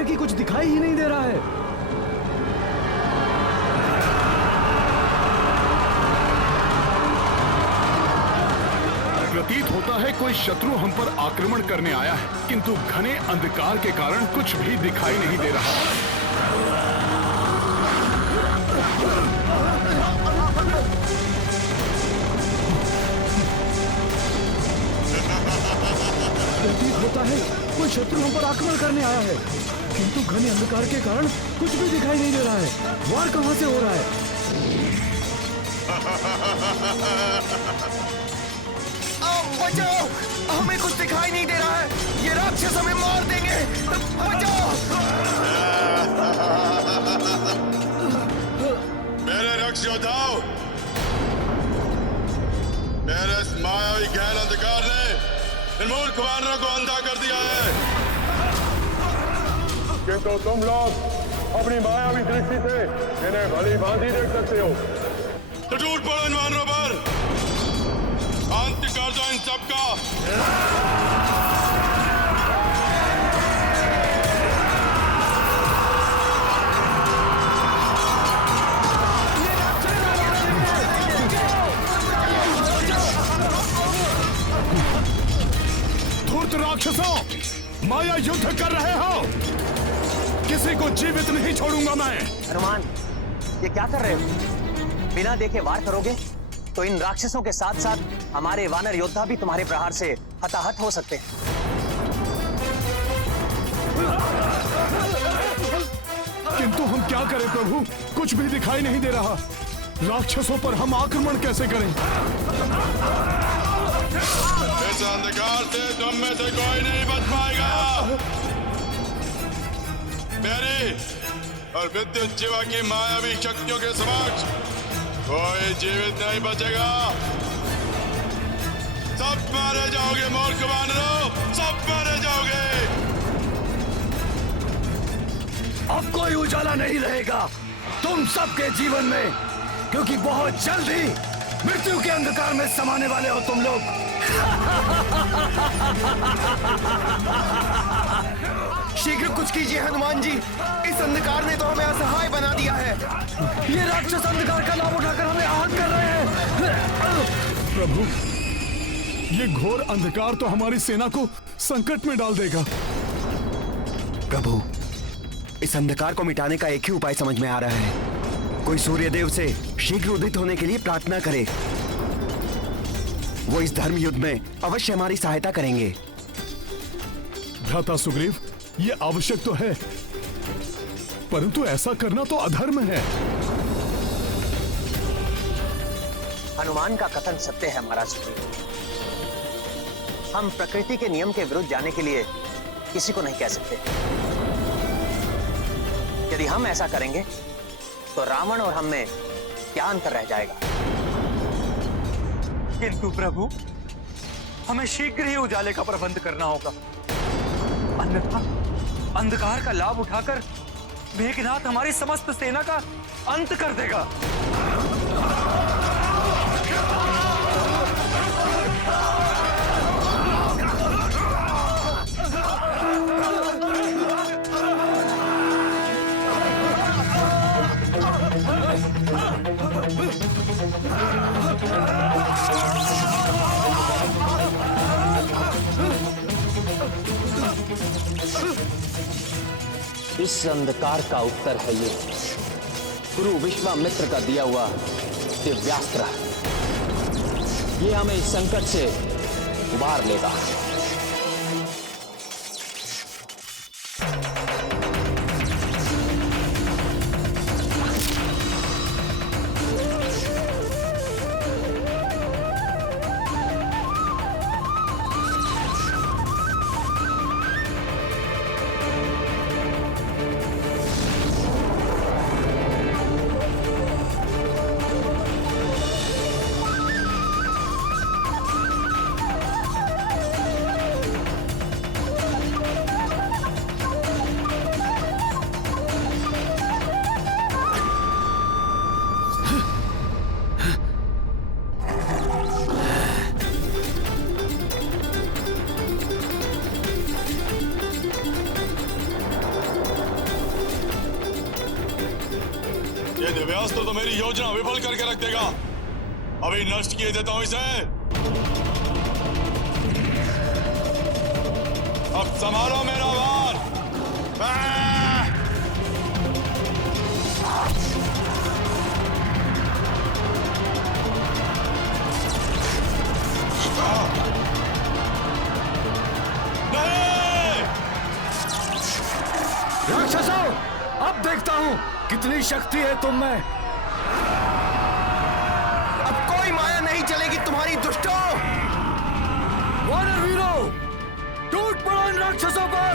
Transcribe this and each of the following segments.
है कि कुछ दिखाई ही नहीं दे रहा है। प्रतीत होता है कोई शत्रु हम पर आक्रमण करने आया है, किंतु घने अंधकार के कारण कुछ भी दिखाई नहीं दे रहा। प्रतीत होता है कोई शत्रु हम पर आक्रमण करने आया है, किंतु घने अंधकार के कारण कुछ भी दिखाई नहीं दे रहा है। वार कहां से हो रहा है? बचाओ! हमें कुछ दिखाई नहीं दे रहा है। ये राक्षस हमें मार देंगे। बचाओ! मेरे रक्ष योद्धाओ, मेरे इस मायावी गहन अंधकार ने इन मूर्ख वानरों को अंधा कर दिया है। किंतु तुम लोग अपनी मायावी दृष्टि से इन्हें भली भांति देख सकते हो। तो टूट पड़ो इन वानरों पर, अंत कर दो इन सबका। धूर्त राक्षसों, माया युद्ध कर रहे हो, किसी को जीवित नहीं छोड़ूंगा मैं। हनुमान, ये क्या कर रहे हो? बिना देखे वार करोगे तो इन राक्षसों के साथ साथ हमारे वानर योद्धा भी तुम्हारे प्रहार से हताहत हो सकते हैं। किंतु हम क्या करें प्रभु, कुछ भी दिखाई नहीं दे रहा। राक्षसों पर हम आक्रमण कैसे करें? इस अंधकार से तुम में से कोई नहीं बच पाएगा। मेरी और विद्युत जीवा की मायावी शक्तियों के समक्ष कोई जीवित नहीं बचेगा। सब मारे जाओगे मूर्ख वानरों, सब मारे जाओगे। अब कोई उजाला नहीं रहेगा तुम सबके जीवन में, क्योंकि बहुत जल्द ही मृत्यु के अंधकार में समाने वाले हो तुम लोग। शीघ्र कुछ कीजिए हनुमान जी, इस अंधकार ने तो हमें असहाय बना दिया है। ये राक्षस अंधकार का लाभ उठाकर हमें आहत कर रहे हैं। प्रभु, ये घोर अंधकार तो हमारी सेना को संकट में डाल देगा। प्रभु, इस अंधकार को मिटाने का एक ही उपाय समझ में आ रहा है। कोई सूर्यदेव से शीघ्र उदित होने के लिए प्रार्थना करे। वो इस धर्म युद्ध में अवश्य हमारी सहायता करेंगे। भ्राता सुग्रीव, ये आवश्यक तो है, परंतु ऐसा करना तो अधर्म है। हनुमान का कथन सत्य है महाराज सुग्रीव। हम प्रकृति के नियम के विरुद्ध जाने के लिए किसी को नहीं कह सकते। यदि हम ऐसा करेंगे तो रावण और हम में क्या अंतर रह जाएगा। किंतु प्रभु, हमें शीघ्र ही उजाले का प्रबंध करना होगा, अन्यथा अंधकार का लाभ उठाकर मेघनाथ हमारी समस्त सेना का अंत कर देगा। इस अंधकार का उत्तर है ये गुरु विश्वामित्र का दिया हुआ दिव्यास्त्र। ये हमें इस संकट से उबार लेगा। ये दिव्यास्त्र तो मेरी योजना विफल करके रख देगा। अभी नष्ट किए देता हूं इसे। अब संभालो मेरा वार। राक्षसों, अब देखता हूं कितनी शक्ति है तुम में। अब कोई माया नहीं चलेगी तुम्हारी दुष्टों। वानर वीरों, टूट पड़ो इन राक्षसों पर।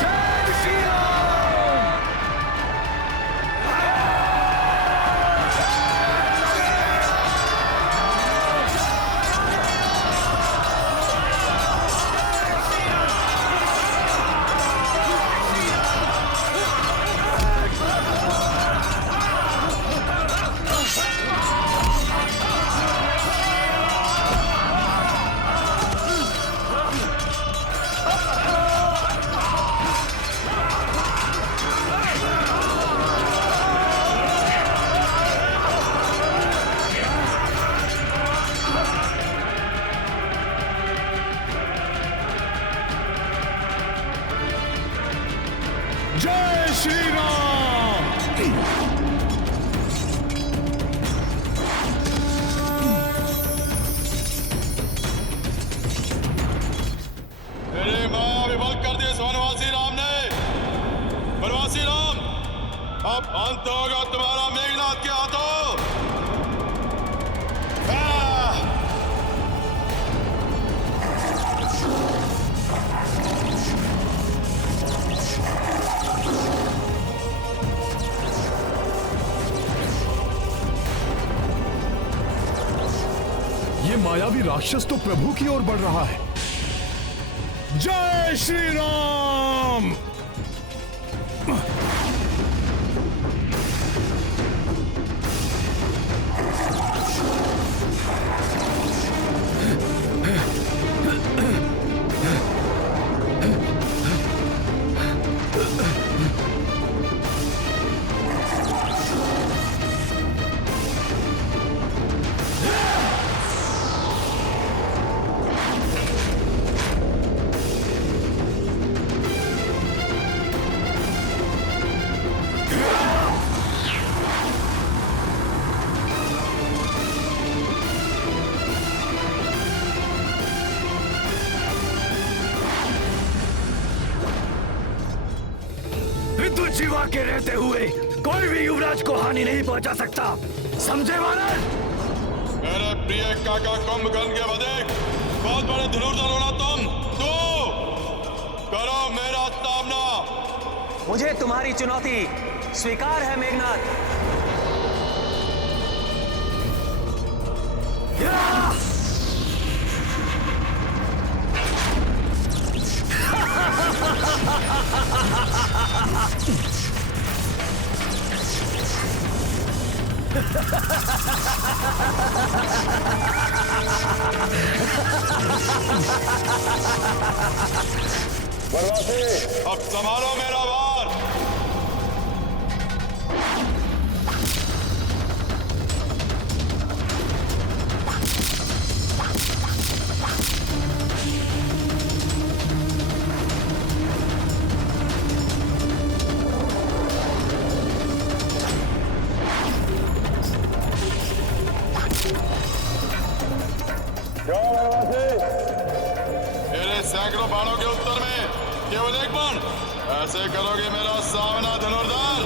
जय श्री राम। जय श्री राम। मेरे माया विफल कर दिए इस वनवासी राम ने। वनवासी राम, अब अंत होगा तुम्हारा मेघनाथ के हाथों। ये मायावी राक्षस तो प्रभु की ओर बढ़ रहा है। जय श्री राम। विद्युत जीवा के रहते हुए कोई भी युवराज को हानि नहीं पहुंचा सकता, समझे वानर? मेरे प्रिय काका कुंभकर्ण के वधिक बहुत बड़े धनुर्धर हो ना तुम। तो करो मेरा सामना। मुझे तुम्हारी चुनौती स्वीकार है मेघनाथ। वनवासी, अब संभालो मेरा वार। मेरे सैकड़ों बाणों के उत्तर में केवल एक बाण। ऐसे करोगे मेरा सामना धनुर्धर?